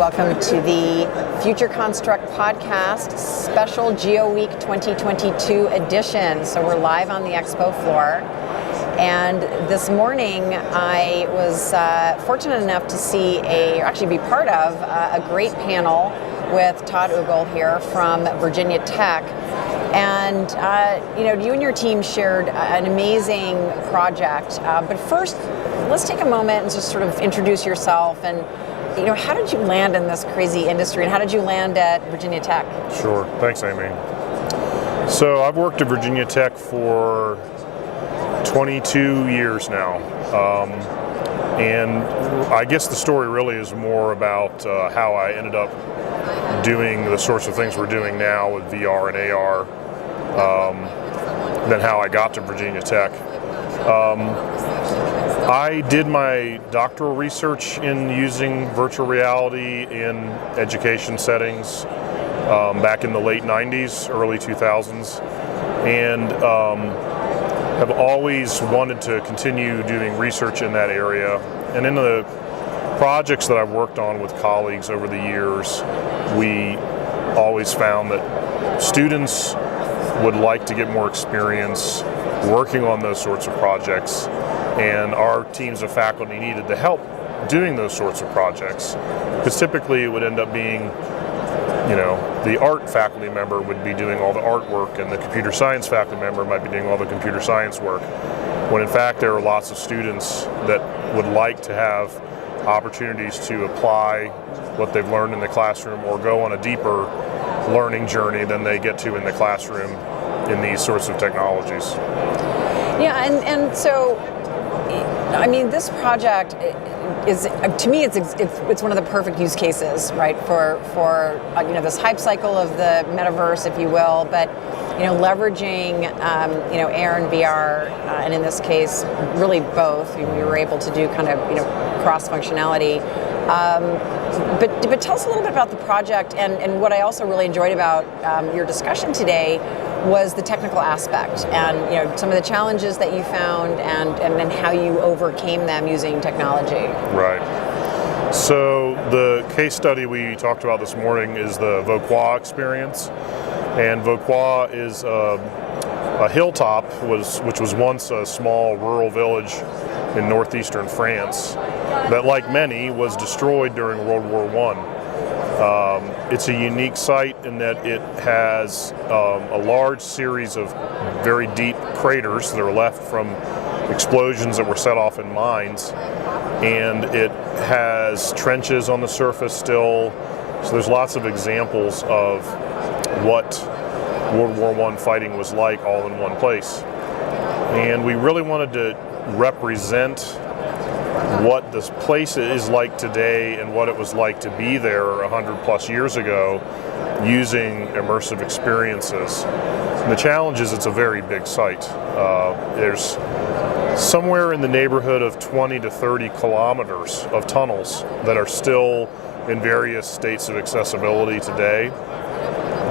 Welcome to the Future Construct Podcast Special Geo Week 2022 edition. So we're live on the expo floor. And this morning I was fortunate enough to actually be part of a great panel with Todd Ogle here from Virginia Tech. And you and your team shared an amazing project. But first, let's take a moment and just sort of introduce yourself and how did you land in this crazy industry, and how did you land at Virginia Tech? Sure, thanks, Amy. So I've worked at Virginia Tech for 22 years now, and I guess the story really is more about how I ended up doing the sorts of things we're doing now with VR and AR than how I got to Virginia Tech. I did my doctoral research in using virtual reality in education settings back in the late 90s, early 2000s, and have always wanted to continue doing research in that area. And in the projects that I've worked on with colleagues over the years, we always found that students would like to get more experience working on those sorts of projects, and our teams of faculty needed the help doing those sorts of projects, because typically it would end up being, the art faculty member would be doing all the artwork and the computer science faculty member might be doing all the computer science work, when in fact there are lots of students that would like to have opportunities to apply what they've learned in the classroom or go on a deeper learning journey than they get to in the classroom in these sorts of technologies. Yeah, and so, I mean, this project is, to me, it's one of the perfect use cases, right, for this hype cycle of the metaverse, if you will, but leveraging AR and VR, and in this case, really both. We were able to do kind of cross functionality. But tell us a little bit about the project, and what I also really enjoyed about your discussion today was the technical aspect, and some of the challenges that you found, and then how you overcame them using technology. Right. So the case study we talked about this morning is the Vauquois experience, and Vauquois is a hilltop which was once a small rural village in northeastern France that, like many, was destroyed during World War I. It's a unique site in that it has a large series of very deep craters that are left from explosions that were set off in mines, and it has trenches on the surface still, so there's lots of examples of what World War I fighting was like all in one place. And we really wanted to represent what this place is like today and what it was like to be there 100 plus years ago using immersive experiences. And the challenge is it's a very big site. There's somewhere in the neighborhood of 20 to 30 kilometers of tunnels that are still in various states of accessibility today.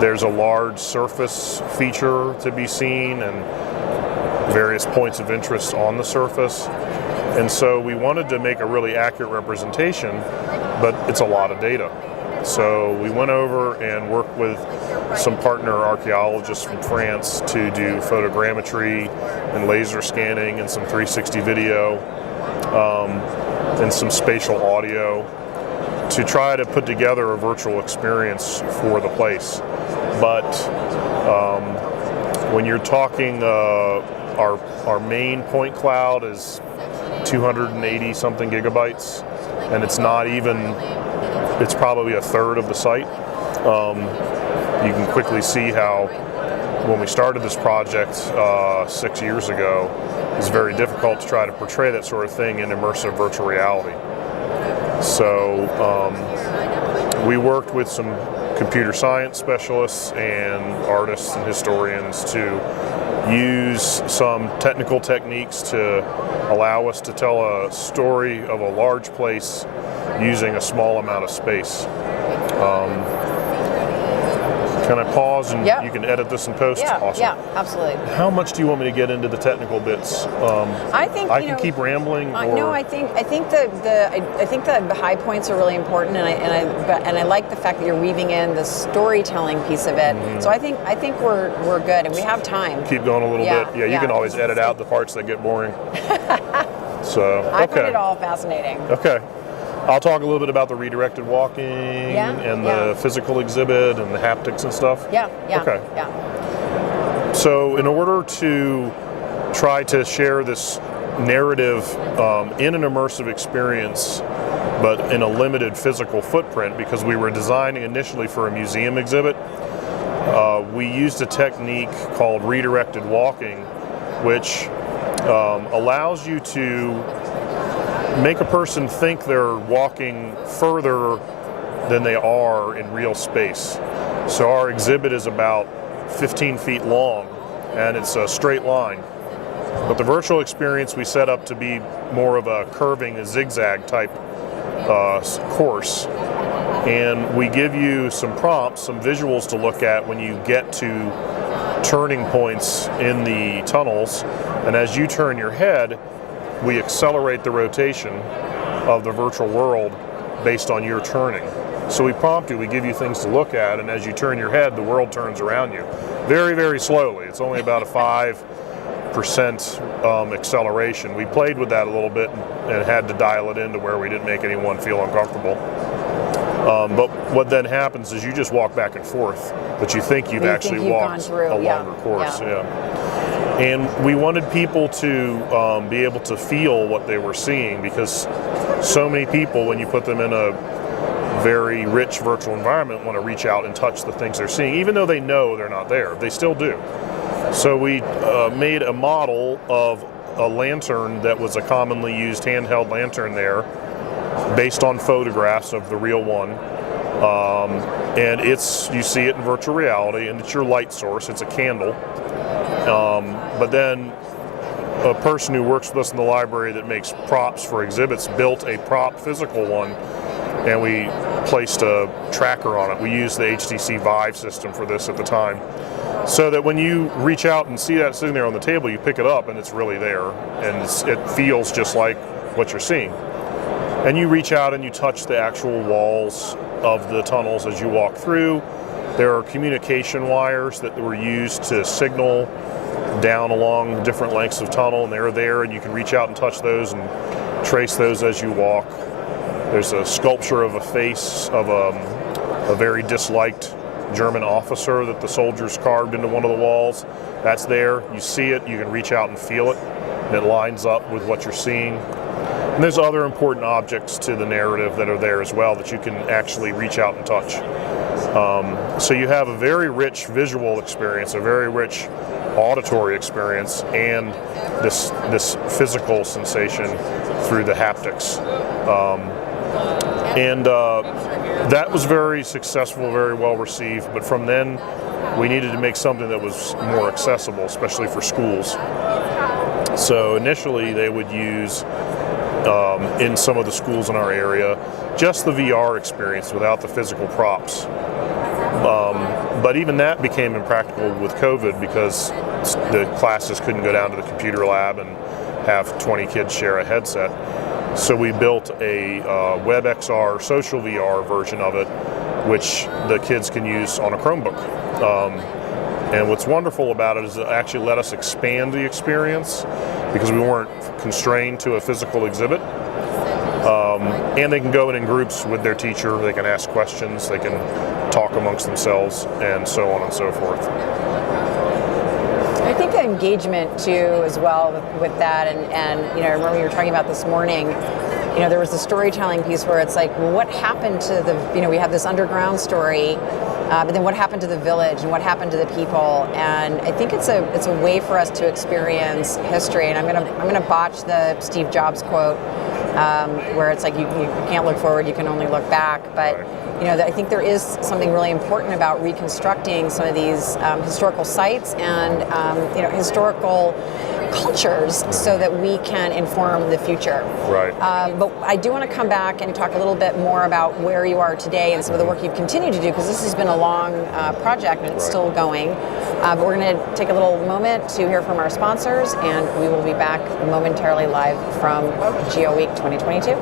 There's a large surface feature to be seen and various points of interest on the surface. And so we wanted to make a really accurate representation, but it's a lot of data. So we went over and worked with some partner archaeologists from France to do photogrammetry and laser scanning and some 360 video and some spatial audio to try to put together a virtual experience for the place. But when you're talking, our main point cloud is 280 something gigabytes, and it's probably a third of the site. You can quickly see how when we started this project 6 years ago, it was very difficult to try to portray that sort of thing in immersive virtual reality. So we worked with some computer science specialists and artists and historians to use some technical techniques to allow us to tell a story of a large place using a small amount of space. Can I pause and Yep. you can edit this in post? Yeah, Awesome. yeah, absolutely. How much do you want me to get into the technical bits? I think I can keep rambling. No, I think the high points are really important, and I like the fact that you're weaving in the storytelling piece of it. Mm-hmm. So I think we're good, and we have time. Keep going a little Yeah, bit. Yeah, you yeah. can always edit out the parts that get boring. So I find it all fascinating. Okay. I'll talk a little bit about the redirected walking and the physical exhibit and the haptics and stuff. Yeah. Okay. Yeah. So in order to try to share this narrative in an immersive experience, but in a limited physical footprint, because we were designing initially for a museum exhibit, we used a technique called redirected walking, which allows you to make a person think they're walking further than they are in real space. So our exhibit is about 15 feet long, and it's a straight line. But the virtual experience we set up to be more of a curving, a zigzag type course. And we give you some prompts, some visuals to look at when you get to turning points in the tunnels. And as you turn your head, we accelerate the rotation of the virtual world based on your turning. So we prompt you, we give you things to look at, and as you turn your head, the world turns around you. Very, very slowly. It's only about a 5% acceleration. We played with that a little bit and had to dial it in to where we didn't make anyone feel uncomfortable. But what then happens is you just walk back and forth, but you think you've actually walked a longer course. Yeah. And we wanted people to be able to feel what they were seeing, because so many people, when you put them in a very rich virtual environment, want to reach out and touch the things they're seeing, even though they know they're not there. They still do. So we made a model of a lantern that was a commonly used handheld lantern there, based on photographs of the real one. And you see it in virtual reality, and it's your light source. It's a candle. But then a person who works with us in the library that makes props for exhibits built a prop physical one, and we placed a tracker on it. We used the HTC Vive system for this at the time, so that when you reach out and see that sitting there on the table, you pick it up and it's really there, and it feels just like what you're seeing. And you reach out and you touch the actual walls of the tunnels as you walk through. There are communication wires that were used to signal down along different lengths of tunnel, and they're there, and you can reach out and touch those and trace those as you walk. There's a sculpture of a face of a very disliked German officer that the soldiers carved into one of the walls. That's there. You see it, you can reach out and feel it, and it lines up with what you're seeing. And there's other important objects to the narrative that are there as well that you can actually reach out and touch. So you have a very rich visual experience, a very rich auditory experience, and this physical sensation through the haptics. That was very successful, very well received, but from then we needed to make something that was more accessible, especially for schools. So initially they would use, in some of the schools in our area, just the VR experience without the physical props. But even that became impractical with COVID, because the classes couldn't go down to the computer lab and have 20 kids share a headset. So we built a WebXR social VR version of it, which the kids can use on a Chromebook. And what's wonderful about it is it actually let us expand the experience, because we weren't constrained to a physical exhibit. And they can go in groups with their teacher, they can ask questions, they can talk amongst themselves, and so on and so forth. I think the engagement too, as well, with that, and I remember you were talking about this morning. There was the storytelling piece where it's like, well, what happened to the? We have this underground story, but then what happened to the village and what happened to the people? And I think it's a way for us to experience history. And I'm gonna botch the Steve Jobs quote, where it's like you can't look forward, you can only look back, but. I think there is something really important about reconstructing some of these historical sites and historical cultures so that we can inform the future. Right. But I do want to come back and talk a little bit more about where you are today and some of the work you've continued to do, because this has been a long project and it's still going. But we're going to take a little moment to hear from our sponsors, and we will be back momentarily live from Geo Week 2022.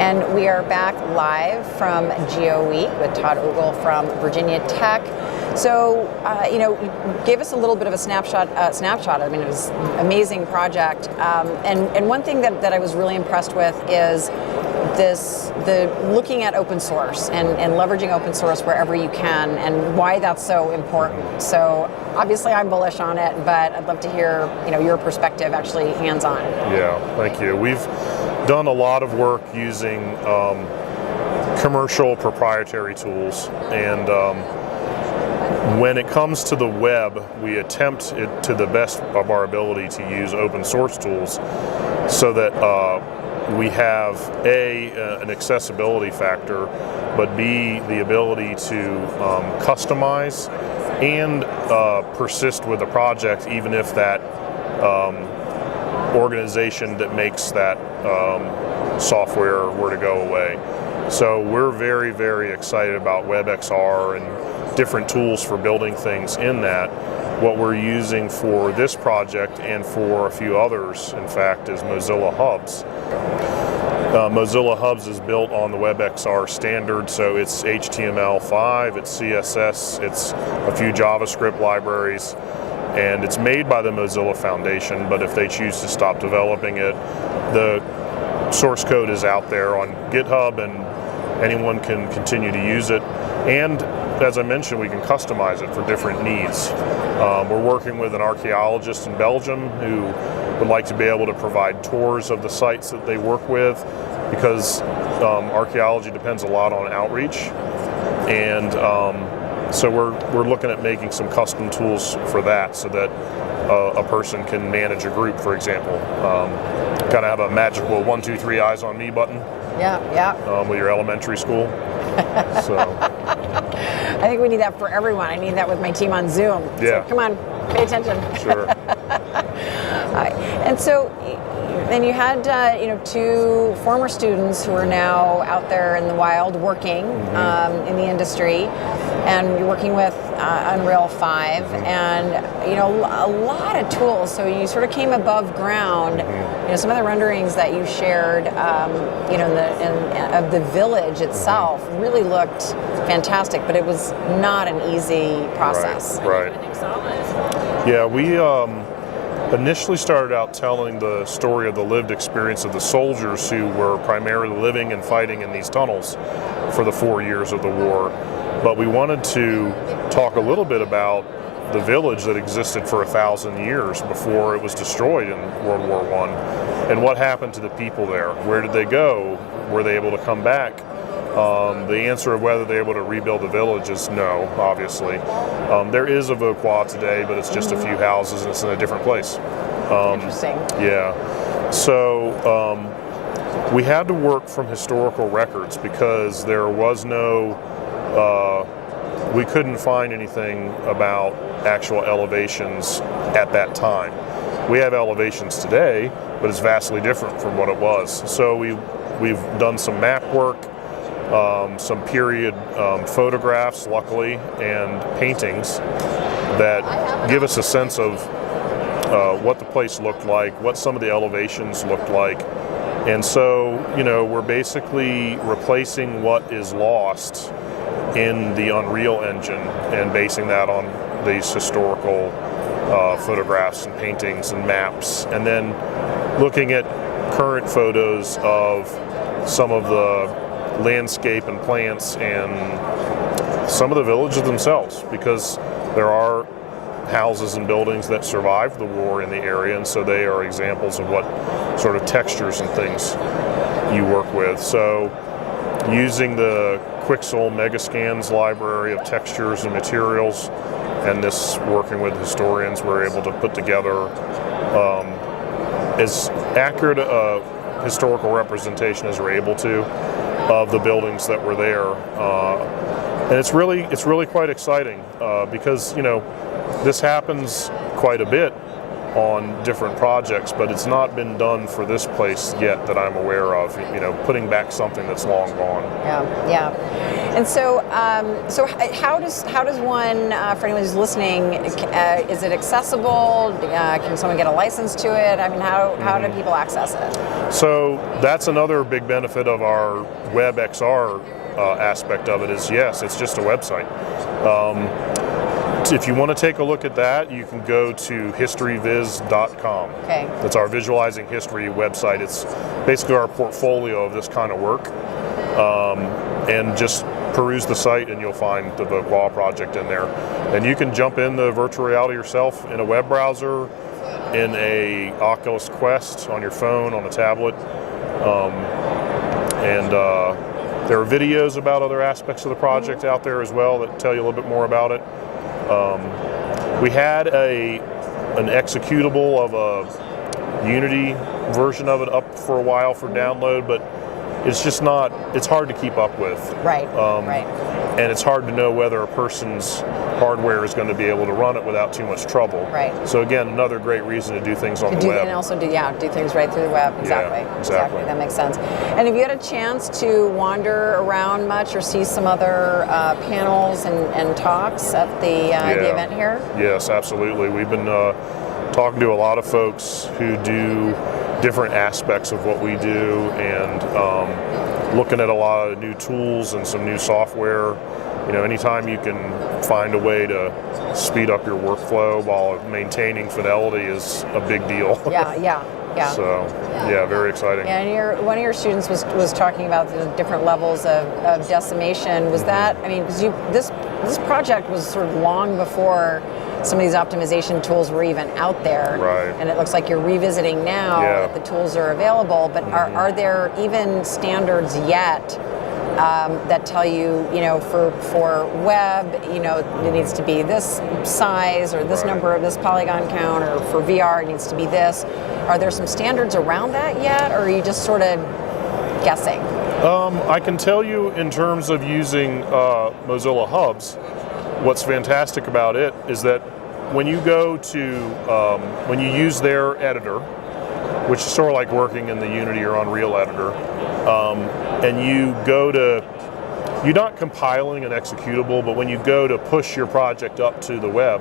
And we are back live from Geo Week with Todd Ogle from Virginia Tech. So, you gave us a little bit of a snapshot. I mean, it was an amazing project. And one thing that I was really impressed with is the looking at open source and leveraging open source wherever you can, and why that's so important. So obviously I'm bullish on it, but I'd love to hear your perspective, actually hands-on. Yeah, thank you. We've done a lot of work using commercial proprietary tools, and when it comes to the web, we attempt it to the best of our ability to use open source tools so that we have an accessibility factor, but B, the ability to customize and persist with the project, even if that organization that makes that software were to go away. So we're very, very excited about WebXR and different tools for building things in that. What we're using for this project and for a few others, in fact, is Mozilla Hubs. Mozilla Hubs is built on the WebXR standard, so it's HTML5, it's CSS, it's a few JavaScript libraries, and it's made by the Mozilla Foundation, but if they choose to stop developing it, the source code is out there on GitHub and anyone can continue to use it. And as I mentioned, we can customize it for different needs. We're working with an archaeologist in Belgium who would like to be able to provide tours of the sites that they work with, because archaeology depends a lot on outreach. And so we're looking at making some custom tools for that, so that a person can manage a group, for example. Kind of have a magical 1, 2, 3 eyes on me button. Yeah. With your elementary school. So I think we need that for everyone. I need that with my team on Zoom. Yeah. So come on, pay attention. Sure. And so then you had 2 former students who are now out there in the wild working in the industry, and you're working with Unreal 5 and a lot of tools. So you sort of came above ground. Some of the renderings that you shared of the village itself really looked fantastic, but it was not an easy process. Right. Yeah, we initially started out telling the story of the lived experience of the soldiers who were primarily living and fighting in these tunnels for the 4 years of the war. But we wanted to talk a little bit about the village that existed for 1,000 years before it was destroyed in World War I. And what happened to the people there? Where did they go? Were they able to come back? The answer of whether they're able to rebuild the village is no, obviously. There is a Vauquois today, but it's just a few houses and it's in a different place. Interesting. Yeah. So we had to work from historical records because there was no, we couldn't find anything about actual elevations at that time. We have elevations today, but it's vastly different from what it was. So we've done some map work, some period photographs, luckily, and paintings that give us a sense of what the place looked like, what some of the elevations looked like. And so, we're basically replacing what is lost in the Unreal Engine and basing that on these historical photographs and paintings and maps, and then looking at current photos of some of the landscape and plants and some of the villages themselves, because there are houses and buildings that survived the war in the area, and so they are examples of what sort of textures and things you work with. So using the Quixel Megascans library of textures and materials, and this, working with historians, we're able to put together as accurate a historical representation as we're able to of the buildings that were there, and it's really quite exciting because this happens quite a bit on different projects, but it's not been done for this place yet that I'm aware of. Putting back something that's long gone. Yeah. And so, how does one, for anyone who's listening, is it accessible? Can someone get a license to it? I mean, how do people access it? So that's another big benefit of our WebXR aspect of it. Is yes, it's just a website. If you want to take a look at that, you can go to historyviz.com. Okay. That's our visualizing history website. It's basically our portfolio of this kind of work. And just peruse the site and you'll find the Vauquois project in there. And you can jump in the virtual reality yourself in a web browser, in a Oculus Quest, on your phone, on a tablet. There are videos about other aspects of the project out there as well that tell you a little bit more about it. We had an executable of a Unity version of it up for a while for download, but it's just not, it's hard to keep up with. Right. And it's hard to know whether a person's hardware is going to be able to run it without too much trouble. Right. So again, another great reason to do things on the web. And also do things right through the web. Exactly. Yeah, exactly. That makes sense. And have you had a chance to wander around much or see some other panels and talks at the event here? Yes, absolutely. We've been talking to a lot of folks who do different aspects of what we do, and looking at a lot of new tools and some new software. Anytime you can find a way to speed up your workflow while maintaining fidelity is a big deal. Yeah. So, very exciting. Yeah, and one of your students was talking about the different levels of decimation. Was that, because this project was sort of long before some of these optimization tools were even out there. Right. And it looks like you're revisiting now that the tools are available, but are there even standards yet that tell you, for web, it needs to be this size or this number of this polygon count, or for VR it needs to be this. Are there some standards around that yet, or are you just sort of guessing? I can tell you in terms of using Mozilla Hubs, what's fantastic about it is that when you go to, when you use their editor, which is sort of like working in the Unity or Unreal editor, and you go to, you're not compiling an executable, but when you go to push your project up to the web,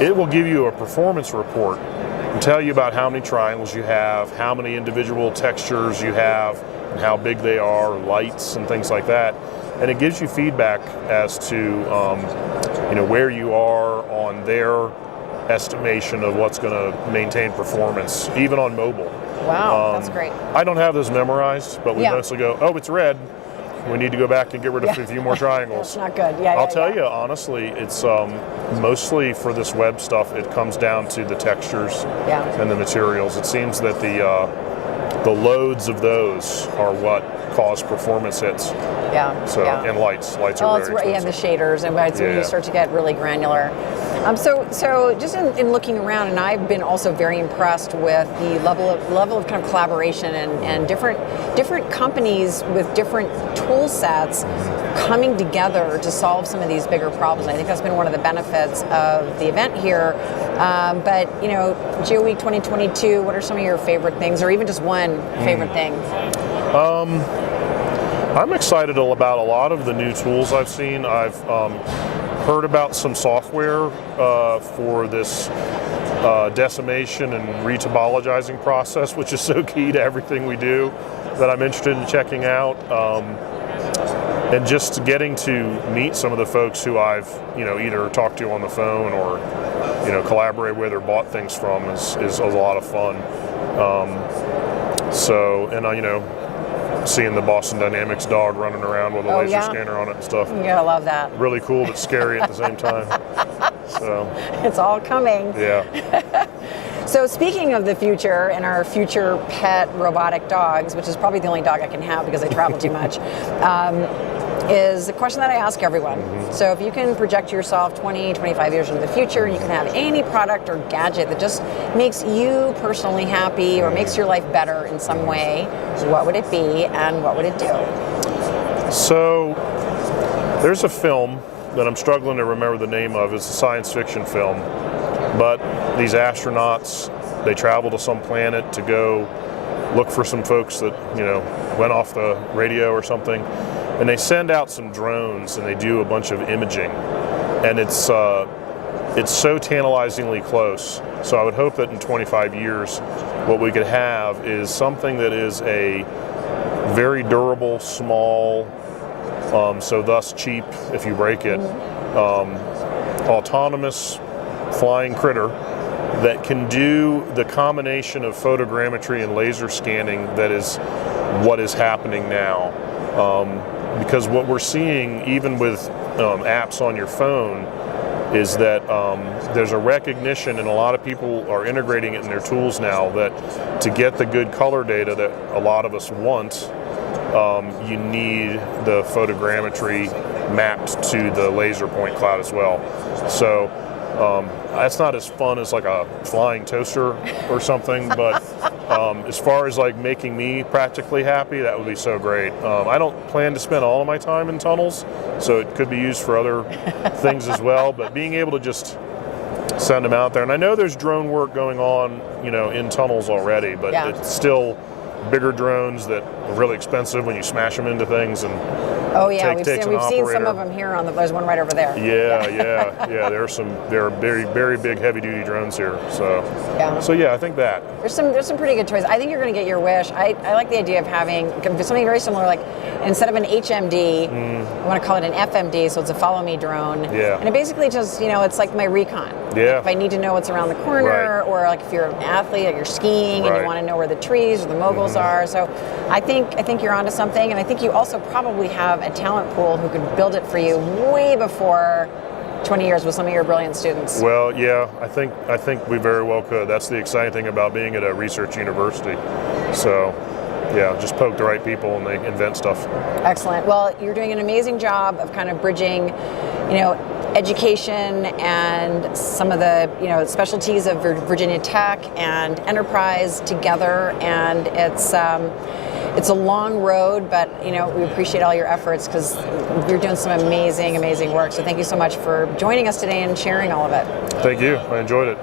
it will give you a performance report and tell you about how many triangles you have, how many individual textures you have, and how big they are, lights and things like that. And it gives you feedback as to where you are on their estimation of what's going to maintain performance, even on mobile. Wow, that's great. I don't have those memorized, but we mostly go, oh, it's red. We need to go back and get rid of a few more triangles. It's not good. I'll tell you, honestly, it's mostly for this web stuff, it comes down to the textures and the materials. It seems that the loads of those are what cause performance hits. And lights are very expensive. The shaders, and when you start to get really granular. So just in looking around, and I've been also very impressed with the level of kind of collaboration and different companies with different tool sets coming together to solve some of these bigger problems. I think that's been one of the benefits of the event here. But Geo Week 2022, what are some of your favorite things, or even just one favorite thing? I'm excited about a lot of the new tools I've seen. I've heard about some software for this decimation and retopologizing process, which is so key to everything we do, that I'm interested in checking out. And just getting to meet some of the folks who I've either talked to on the phone or collaborate with or bought things from is a lot of fun. Seeing the Boston Dynamics dog running around with a laser scanner on it and stuff. You gotta love that. Really cool, but scary at the same time. So it's all coming. Yeah. So speaking of the future and our future pet robotic dogs, which is probably the only dog I can have because I travel too much, is the question that I ask everyone. So if you can project yourself 20, 25 years into the future, and you can have any product or gadget that just makes you personally happy or makes your life better in some way, what would it be and what would it do? So there's a film that I'm struggling to remember the name of. It's a science fiction film, but these astronauts, they travel to some planet to go look for some folks that, went off the radio or something, and they send out some drones and they do a bunch of imaging, and it's so tantalizingly close. So I would hope that in 25 years what we could have is something that is a very durable, small, so thus cheap if you break it, autonomous flying critter that can do the combination of photogrammetry and laser scanning that is what is happening now. Because what we're seeing, even with apps on your phone, is that there's a recognition, and a lot of people are integrating it in their tools now, that to get the good color data that a lot of us want, you need the photogrammetry mapped to the laser point cloud as well. So that's not as fun as like a flying toaster or something, but as far as like making me practically happy, that would be so great. I don't plan to spend all of my time in tunnels, so it could be used for other things as well, but being able to just send them out there. And I know there's drone work going on, in tunnels already, but it's still bigger drones that are really expensive when you smash them into things, and we've seen some of them here there's one right over there. Yeah. There are very, very big heavy duty drones here. So I think that there's some pretty good choices. I think you're going to get your wish. I like the idea of having something very similar, like instead of an HMD, I want to call it an FMD, so it's a follow me drone. Yeah. And it basically just, it's like my recon. Yeah. Like if I need to know what's around the corner, or like if you're an athlete, like you're skiing and you want to know where the trees or the moguls are. So I think you're onto something, and I think you also probably have a talent pool who could build it for you way before 20 years with some of your brilliant students. Well, yeah, I think we very well could. That's the exciting thing about being at a research university. So, just poke the right people and they invent stuff. Excellent. Well, you're doing an amazing job of kind of bridging, education and some of the, specialties of Virginia Tech and enterprise together, and it's a long road, but we appreciate all your efforts because you're doing some amazing, amazing work. So thank you so much for joining us today and sharing all of it. Thank you. I enjoyed it.